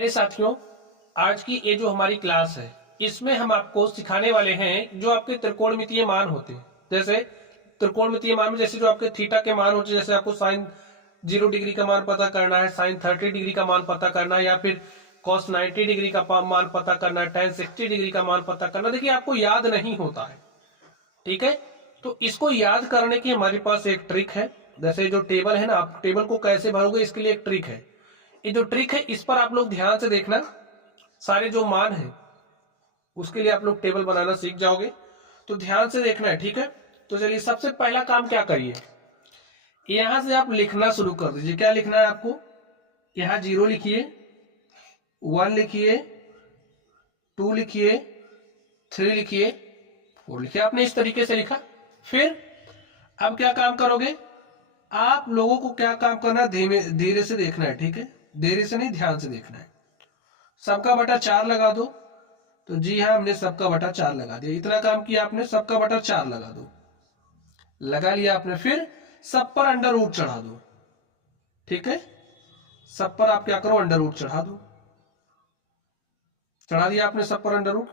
मेरे साथियों, आज की ये जो हमारी क्लास है इसमें हम आपको सिखाने वाले हैं जो आपके त्रिकोणमितीय मान होते हैं। जैसे त्रिकोणमितीय मान में जैसे जो आपके थीटा के मान होते हैं, जैसे आपको साइन 0 डिग्री का मान पता करना है, साइन 30 डिग्री का मान पता करना है, या फिर कॉस 90 डिग्री का मान पता करना है, tan 60 डिग्री का मान पता करना। देखिए आपको याद नहीं होता है, ठीक है। तो इसको याद करने की हमारे पास एक ट्रिक है। जैसे जो टेबल है ना, आप टेबल को कैसे भरोगे इसके लिए एक ट्रिक है। ये जो ट्रिक है इस पर आप लोग ध्यान से देखना, सारे जो मान है उसके लिए आप लोग टेबल बनाना सीख जाओगे, तो ध्यान से देखना है, ठीक है। तो चलिए सबसे पहला काम क्या करिए, यहां से आप लिखना शुरू कर दीजिए। क्या लिखना है आपको, यहां 0 लिखिए, 1 लिखिए, 2 लिखिए, 3 लिखिए, 4 लिखिए। आपने इस तरीके से लिखा। फिर अब क्या काम करोगे, आप लोगों को क्या काम करना है, धीरे धीरे से देखना है, ठीक है। देरी से नहीं, ध्यान से देखना है। सबका बटा 4 लगा दो। तो जी हाँ, हमने सबका बटा 4 लगा दिया। इतना काम किया आपने, सबका बटा 4 लगा दो। लगा लिया आपने। फिर सब पर अंडर रूट चढ़ा दो, ठीक है। सब पर आप क्या करो, अंडर रूट चढ़ा दो। चढ़ा दिया आपने सब पर अंडर रूट।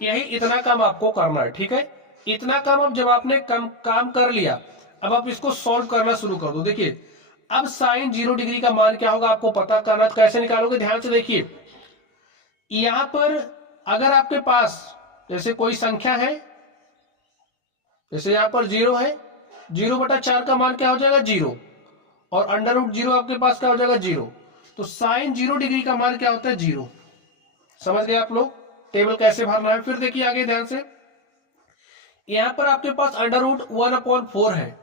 यही इतना काम आपको करना है, ठीक है। इतना काम अब जब आपने काम कर लिया, अब आप इसको सॉल्व करना शुरू कर दो। देखिए अब साइन 0 डिग्री का मान क्या होगा आपको पता करना, कैसे निकालोगे, ध्यान से देखिए। यहां पर अगर आपके पास जैसे कोई संख्या है, जैसे यहां पर 0 है, 0/4 का मान क्या हो जाएगा, 0, और अंडर रूट 0 आपके पास क्या हो जाएगा, 0। तो साइन 0 डिग्री का मान क्या होता है, 0। समझ गए आप लोग टेबल कैसे भरना है। फिर देखिए आगे ध्यान से, यहां पर आपके पास अंडर रूट 1/4 है।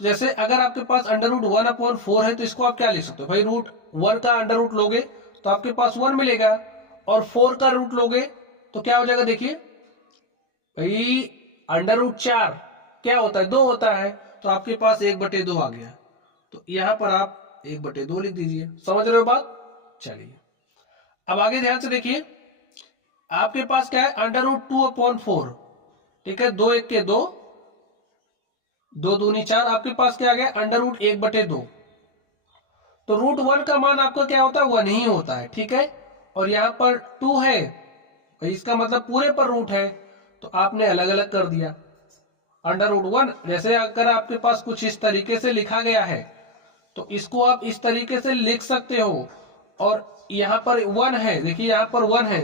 तो जैसे अगर आपके पास अंडर रूट 1/4 है तो इसको आप क्या लिख सकते हो भाई, रूट 1 का अंडर रूट लोगे तो आपके पास 1 मिलेगा, और 4 का रूट लोगे तो क्या हो जाएगा, देखिए भाई अंडर रूट 4 क्या होता है, 2 होता है। तो आपके पास 1/2 आ गया। तो यहां पर आप 1/2 लिख दीजिए। समझ रहे हो बात। चलिए अब आगे ध्यान से देखिए, आपके पास क्या है, अंडर रूट 2/4, ठीक है। 2 1 के 2, 2 दूनी 4, आपके पास क्या आ गया, अंडर रूट 1/2। तो रूट 1 का मान आपका क्या होता है, 1 ही होता है, ठीक है। और यहां पर 2 है, इसका मतलब पूरे पर रूट है, तो आपने अलग अलग कर दिया। अंडर रूट 1 जैसे अगर आपके पास कुछ इस तरीके से लिखा गया है तो इसको आप इस तरीके से लिख सकते हो। और यहां पर 1 है, देखिए यहां पर 1 है,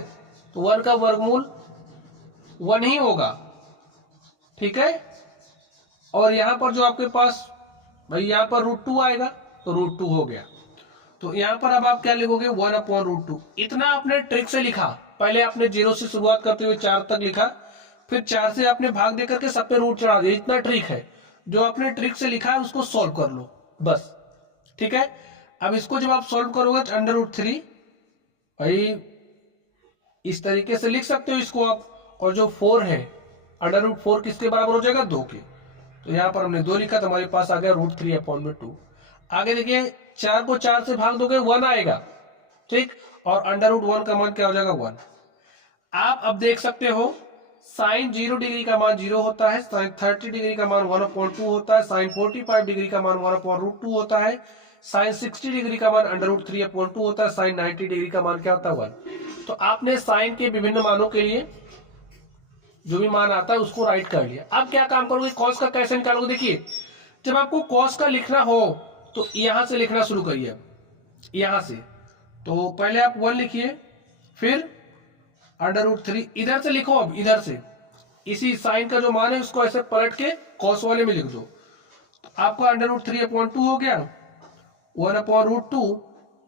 तो 1 का वर्गमूल 1 ही होगा, ठीक है। और यहां पर जो आपके पास भाई यहां पर रूट 2 आएगा, तो रूट 2 हो गया। तो यहां पर अब आप क्या लिखोगे, 1/√2। इतना आपने ट्रिक से लिखा। पहले आपने 0 से शुरुआत करते हुए 4 तक लिखा, फिर 4 से आपने भाग देकर के सब पे रूट चढ़ा दिया। इतना ट्रिक है, जो आपने ट्रिक से लिखा है उसको सॉल्व कर लो बस, ठीक है। अब इसको जब आप सॉल्व करोगे तो अंडर रूट 3 भाई इस तरीके से लिख सकते हो इसको आप। और जो 4 है, अंडर रूट 4 किसके बराबर हो जाएगा, 2 के। तो यहां पर हमने 2 लिखा, तो हमारे पास आ गया √3/2। आगे देखिए 4 को 4 से भाग दोगे 1 आएगा, ठीक। और अंडर रूट 1 का मान क्या हो जाएगा, 1। आप अब देख सकते हो साइन 0 डिग्री का मान 0 होता है, साइन 30 डिग्री का मान 1/2 होता है, साइन 45 डिग्री का मान 1/√2 होता है, साइन 60 डिग्री का मान अंडर रूट 3/2 होता है, साइन 90 डिग्री का मान क्या होता है, 1। तो आपने साइन के विभिन्न मानों के लिए जो भी मान आता है उसको राइट कर लिया। अब क्या काम करोगे, कॉस का कैसे निकालोगे। देखिए जब आपको कॉस का लिखना हो तो यहां से लिखना शुरू करिए। यहां से तो पहले आप 1 लिखिए, फिर अंडर रूट 3 इधर से लिखो। अब इधर से इसी साइन का जो मान है उसको ऐसे पलट के कॉस वाले में लिख दो। तो आपका अंडर रूट 3/2 हो गया, 1/√2।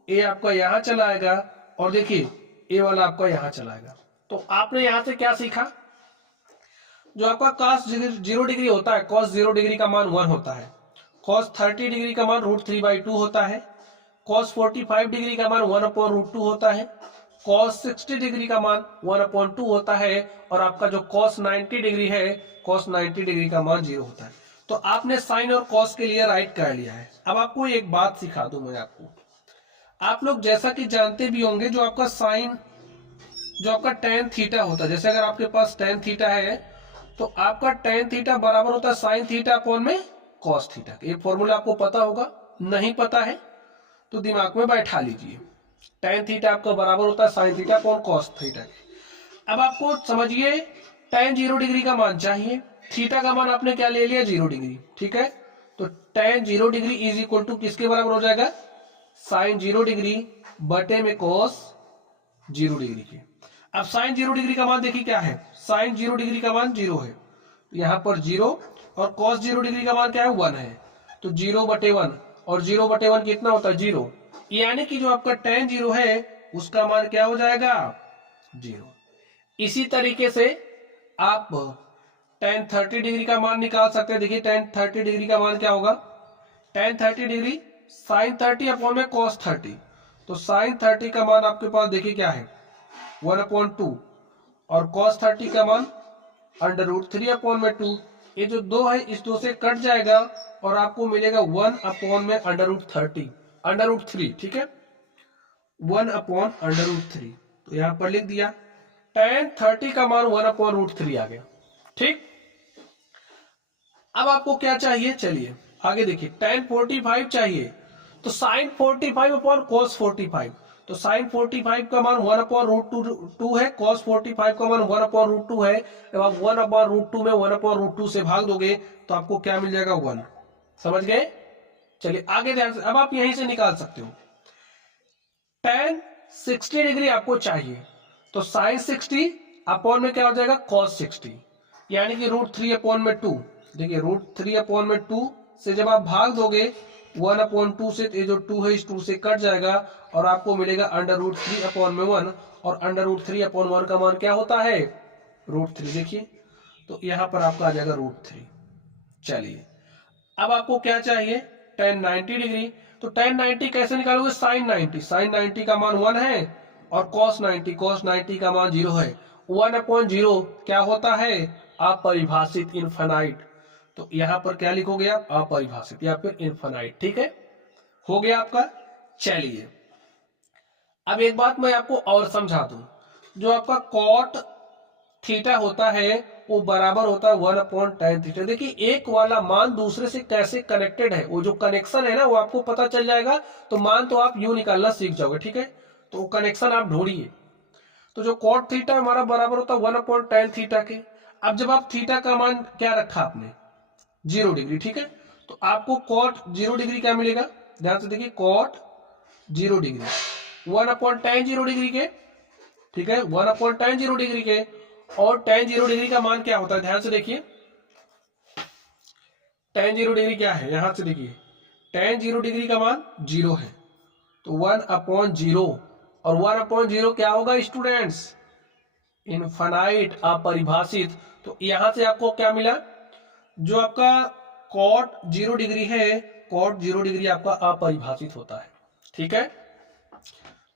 ए आपका यहां चला आएगा, और देखिए ए वाला आपका यहां चला आएगा। तो आपने यहां से क्या सीखा, जो आपका कॉस 0 डिग्री होता है, कॉस 0 डिग्री का मान 1 होता है, कॉस 30 डिग्री का मान √3/2 होता है, कॉस 45 डिग्री का मान 1/√2 होता है, कॉस 60 डिग्री का मान 1/2 होता है, और आपका जो कॉस 90 डिग्री है, कॉस 90 डिग्री का मान 0 होता है। तो आपने साइन और कॉस के लिए राइट कर लिया है। अब आपको एक बात सिखा दूं मैं आपको, आप लोग जैसा कि जानते भी होंगे, जो आपका साइन, जो आपका tan थीटा होता है, जैसे अगर आपके पास tan थीटा है तो आपका tan थीटा बराबर होता है साइन थीटा अपॉन में कॉस थीटा। ये फॉर्मूला आपको पता होगा, नहीं पता है तो दिमाग में बैठा लीजिए। tan थीटा आपका बराबर होता है sin theta upon cos theta के। अब आपको समझिए tan 0 डिग्री का मान चाहिए, थीटा का मान आपने क्या ले लिया 0 डिग्री, ठीक है। तो tan 0 degree is equal to किसके बराबर हो जाएगा, sin 0 डिग्री बटे में cos 0 डिग्री के। अब sin 0 डिग्री का मान देखिए क्या है, sin 0 डिग्री का मान 0 है, यहां पर 0, और cos 0 डिग्री का मान क्या है 1 है, तो 0/1, और 0/1 कितना होता है 0, यानी कि जो आपका tan 0 है उसका मान क्या हो जाएगा 0। इसी तरीके से आप tan 30 डिग्री का मान निकाल सकते हैं। देखिए tan 30 डिग्री का मान क्या होगा, tan 30 डिग्री sin 30 अपॉन में cos 30, तो sin 30 का मान आपके पास देखिए क्या है 1/2, और cos 30 का मान √3/2। ये जो 2 है इस 2 से कट जाएगा और आपको मिलेगा 1/√30, √3, ठीक है, 1/√3। तो यहां पर लिख दिया tan 30 का मान 1/√3 आ गया, ठीक। अब आपको क्या चाहिए, चलिए आगे देखिए, tan 45 चाहिए, तो sin 45 अपॉन cos 45, तो sin 45 का मान 1/√2 है, cos 45 का मान 1/√2 है। जब आप 1/√2 में 1/√2 से भाग दोगे तो आपको क्या मिल जाएगा 1, समझ गए। चलिए आगे ध्यान से, अब आप यहीं से निकाल सकते हो, tan 60 डिग्री आपको चाहिए, तो sin 60 अपॉन में क्या हो जाएगा cos 60, यानी कि √3/2। देखिए √3/2 से जब आप भाग दोगे 1/2 से, ये जो 2 है इस 2 से कट जाएगा और आपको मिलेगा √3/1, और √3/1 का मान क्या होता है √3। देखिए तो यहां पर आपका आ जाएगा √3। चलिए अब आपको क्या चाहिए tan 90 डिग्री, तो tan 90 कैसे निकालोगे, sin 90, sin 90 का मान 1 है, और cos 90 का मान 0 है। 1/0 क्या होता है अपरिभाषित, इनफाइनाइट, तो यहां पर क्या लिखोगे आप अपरिभाषित या फिर इनफाइनाइट, ठीक है, हो गया आपका। चलिए अब एक बात मैं आपको और समझा दूं, जो आपका cot थीटा होता है वो बराबर होता है 1/tan थीटा। देखिए एक वाला मान दूसरे से कैसे कनेक्टेड है, वो जो कनेक्शन है ना वो आपको पता चल जाएगा, तो मान तो आप यूं निकालना सीख जाओगे, ठीक है, तो वो कनेक्शन आप ढूंढिए। तो जो cot थीटा हमारा बराबर होता है 1/tan थीटा के। अब जब आप थीटा का मान क्या रखा आपने 0 डिग्री, ठीक है, तो आपको cot 0 डिग्री क्या मिलेगा, ध्यान से देखिए cot 0 डिग्री 1/tan 0 डिग्री के, ठीक है, 1/tan 0 डिग्री के, और tan 0 डिग्री का मान क्या होता है, ध्यान से देखिए tan 0 डिग्री क्या है, यहां से देखिए tan 0 डिग्री का मान 0 है, तो 1/0, और 1/0 क्या होगा स्टूडेंट्स, इनफाइनाइट, अपरिभाषित। तो यहां से आपको क्या मिला, जो आपका cot 0 डिग्री है, cot 0 डिग्री आपका अपरिभाषित होता है, ठीक है।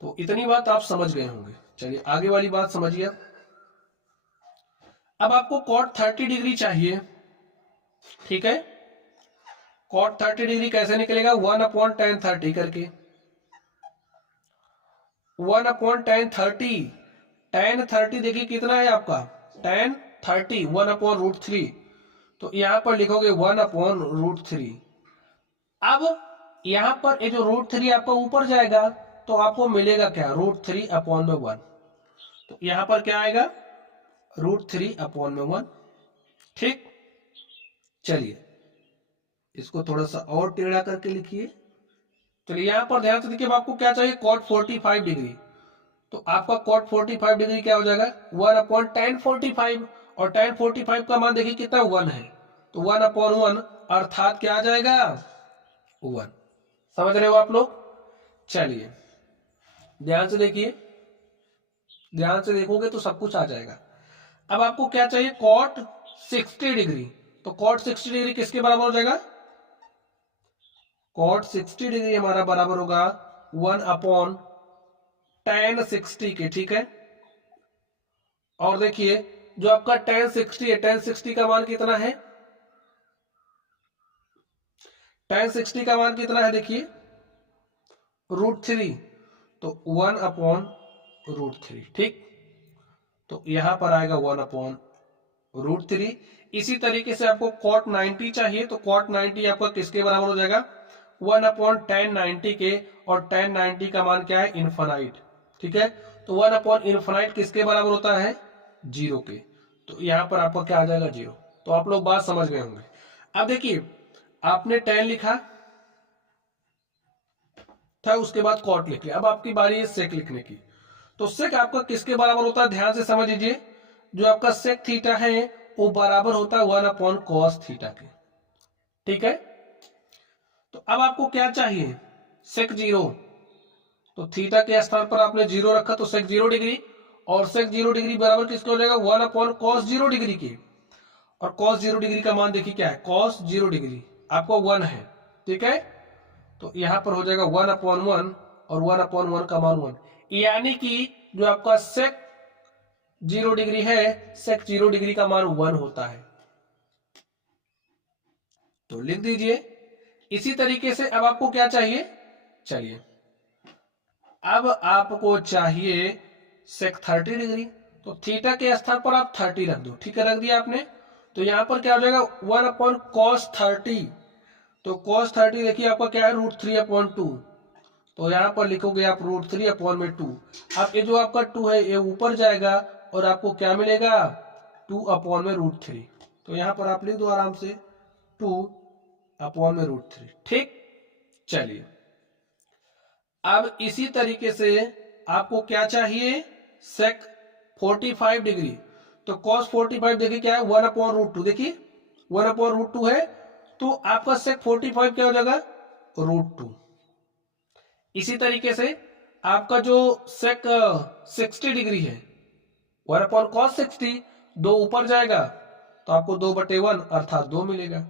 तो इतनी बात आप समझ गए होंगे। चलिए आगे वाली बात समझिए। अब आपको cot 30 डिग्री चाहिए, ठीक है, cot 30 डिग्री कैसे निकलेगा 1/tan 30 करके, 1/tan 30, tan 30 देखिए कितना है आपका tan 30 1/√3, तो यहां पर लिखोगे 1/√3। अब यहां पर ये जो √3 आपका ऊपर जाएगा तो आपको मिलेगा क्या √3/1, तो यहां पर क्या आएगा √3/1, ठीक। चलिए इसको थोड़ा सा और टेढ़ा करके लिखिए। चलिए यहां पर ध्यान से देखिए, आपको क्या चाहिए cot 45 डिग्री, तो आपका cot 45 डिग्री क्या हो जाएगा 1/tan 45, और tan 45 का मान देखिए कितना 1 है, तो 1/1 अर्थात क्या आ जाएगा 1। समझ रहे हो आप लोग। चलिए ध्यान से देखिए, ध्यान से देखोगे तो सब कुछ आ जाएगा। अब आपको क्या चाहिए cot 60 डिग्री, तो cot 60 डिग्री किसके बराबर हो जाएगा, cot 60 डिग्री हमारा बराबर होगा 1/tan 60 के, ठीक है। और देखिए जो आपका tan 60 है, tan 60 का मान कितना है, tan 60 का मान कितना है देखिए √3, तो 1/√3, ठीक। तो यहां पर आएगा 1/√3। इसी तरीके से आपको cot 90 चाहिए, तो cot 90 आपका किसके बराबर हो जाएगा 1/1090 के, और 1090 का मान क्या है, इनफाइनाइट। ठीक है, तो 1/इनफाइनाइट किसके बराबर होता है, 0 के। तो यहाँ पर आपका क्या आ जाएगा, 0। तो आप लोग बात समझ गए होंगे। अब देखिए, आपने 10 लिखा था, उसके बाद कॉट लिख लिया। अब आपकी बारी है सेक लिखने की। तो सेक आपका किसके बराबर होता है, ध्यान से समझ लीजिए। जो आपका सेक थीटा है वो बराबर होता है 1/cos थीटा के। ठीक है, तो अब आपको क्या चाहिए, सेक 0। तो थीटा के स्थान पर आपने 0 रखा, तो सेक 0 डिग्री, और सेक 0 डिग्री बराबर किसके हो जाएगा, 1/cos 0 डिग्री के। और cos 0 डिग्री का मान देखिए क्या है, cos 0 डिग्री आपका 1 है। ठीक है, तो यहां पर हो जाएगा 1/1, और 1/1 का मान 1, यानी कि जो आपका सेक 0 डिग्री है, सेक 0 डिग्री का मान 1 होता है। तो लिख दीजिए। इसी तरीके से अब आपको क्या चाहिए, चलिए अब आपको चाहिए सेक 30 डिग्री। तो थीटा के स्थान पर आप 30 रख दो। ठीक है, रख दिया आपने। तो यहां पर क्या हो जाएगा, 1/cos 30। तो cos 30 देखिए आपका क्या है, √3/2। तो यहां पर लिखोगे आप √3/2। अब ये जो आपका 2 है ये ऊपर जाएगा, और आपको क्या मिलेगा, 2/√3। तो यहां पर आप लिख दो आराम से 2/√3। ठीक, चलिए अब इसी तरीके से आपको क्या चाहिए, सेक 45 डिग्री। तो cos 45 देखिए क्या है, 1/√2। देखिए 1/√2 है, तो आपका सेक 45 क्या हो जाएगा, √2। इसी तरीके से आपका जो सेक 60 डिग्री है, 1/cos 60, 2 ऊपर जाएगा, तो आपको 2/1 अर्थात 2 मिलेगा।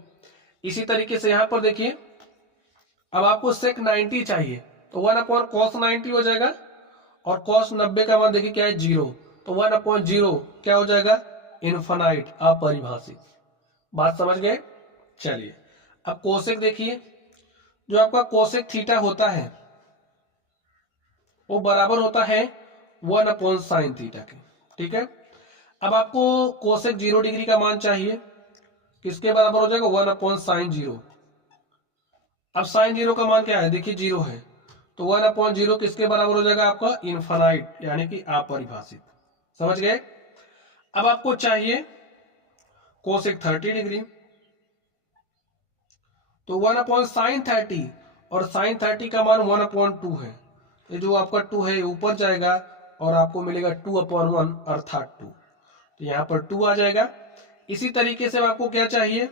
इसी तरीके से यहां पर देखिए, अब आपको सेक 90 चाहिए, तो 1/cos 90 हो जाएगा, और cos 90 का मान देखिए क्या है, 0। तो 1/0 क्या हो जाएगा, इनफाइनाइट, अपरिभाषित। बात समझ गए। चलिए अब कोसेक देखिए, जो आपका कोसेक थीटा होता है वो बराबर होता है 1/sin थीटा के। ठीक है, अब आपको कोसेक 0 डिग्री का मान चाहिए, किसके बराबर हो जाएगा, 1/sin 0। अब sin 0 का मान क्या है, देखिए 0 है, तो 1/0 किसके बराबर हो जाएगा, आपका इनफाइनाइट, यानी कि अपरिभाषित। समझ गए। अब आपको चाहिए कोसेक 30 डिग्री। तो 1/sin 30, और sin 30 का मान 1/2 है। ये जो आपका 2 है ऊपर जाएगा, और आपको मिलेगा 2/1 अर्थात 2। तो यहां पर 2 आ जाएगा। इसी तरीके से आपको क्या चाहिए,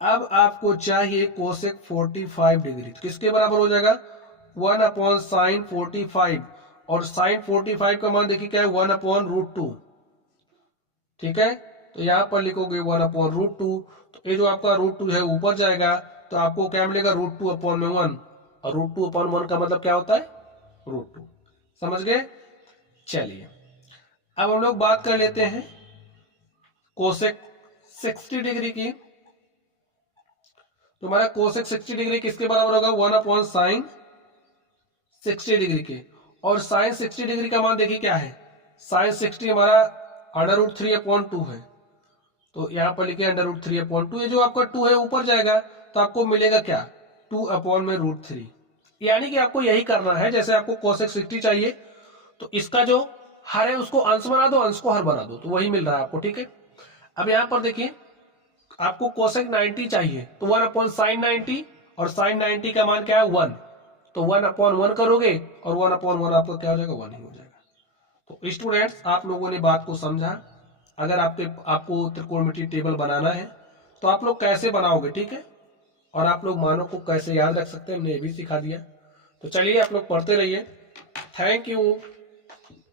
अब आपको चाहिए कोसेक 45 डिग्री। किसके बराबर हो जाएगा, 1/sin 45, और sin 45 का मान देखिए क्या है, 1/√2। ठीक है, तो यहां पर लिखोगे 1/√2। तो ये जो आपका √2 है ऊपर जाएगा, तो आपको क्या मिलेगा, √2/1, और √2/1 का मतलब क्या होता है, √2। समझ गए। चलिए अब हम लोग बात कर लेते हैं कोसेक 60 डिग्री की। तो हमारा कोसेक 60 डिग्री किसके बराबर होगा, 1/sin 60 डिग्री के। और sin 60 डिग्री का मान देखिए क्या है, sin 60 हमारा √3/2 है। तो यहां पर लिखे √3/2। ये जो आपका 2 है ऊपर जाएगा, तो आपको मिलेगा क्या, 2/√3। यानी कि आपको यही करना है, जैसे आपको कोसेक 60 चाहिए, तो इसका जो हर है उसको अंश बना दो, अंश को हर बना दो, तो वही मिल रहा है आपको। ठीक है, अब यहां पर देखिए आपको कोसेक 90 चाहिए, तो 1/sin 90, और sin 90 का मान क्या है, 1। तो 1/1 करोगे, और 1/1 आपका क्या हो जाएगा, 1 ही हो जाएगा। तो स्टूडेंट्स आप लोगों ने बात को समझा। अगर आपको त्रिकोणमितीय टेबल बनाना है तो आप लोग कैसे बनाओगे, ठीक है, और आप लोग मानों को कैसे याद रख सकते हैं, हमने ये भी सिखा दिया। तो चलिए आप लोग पढ़ते रहिए। Thank you.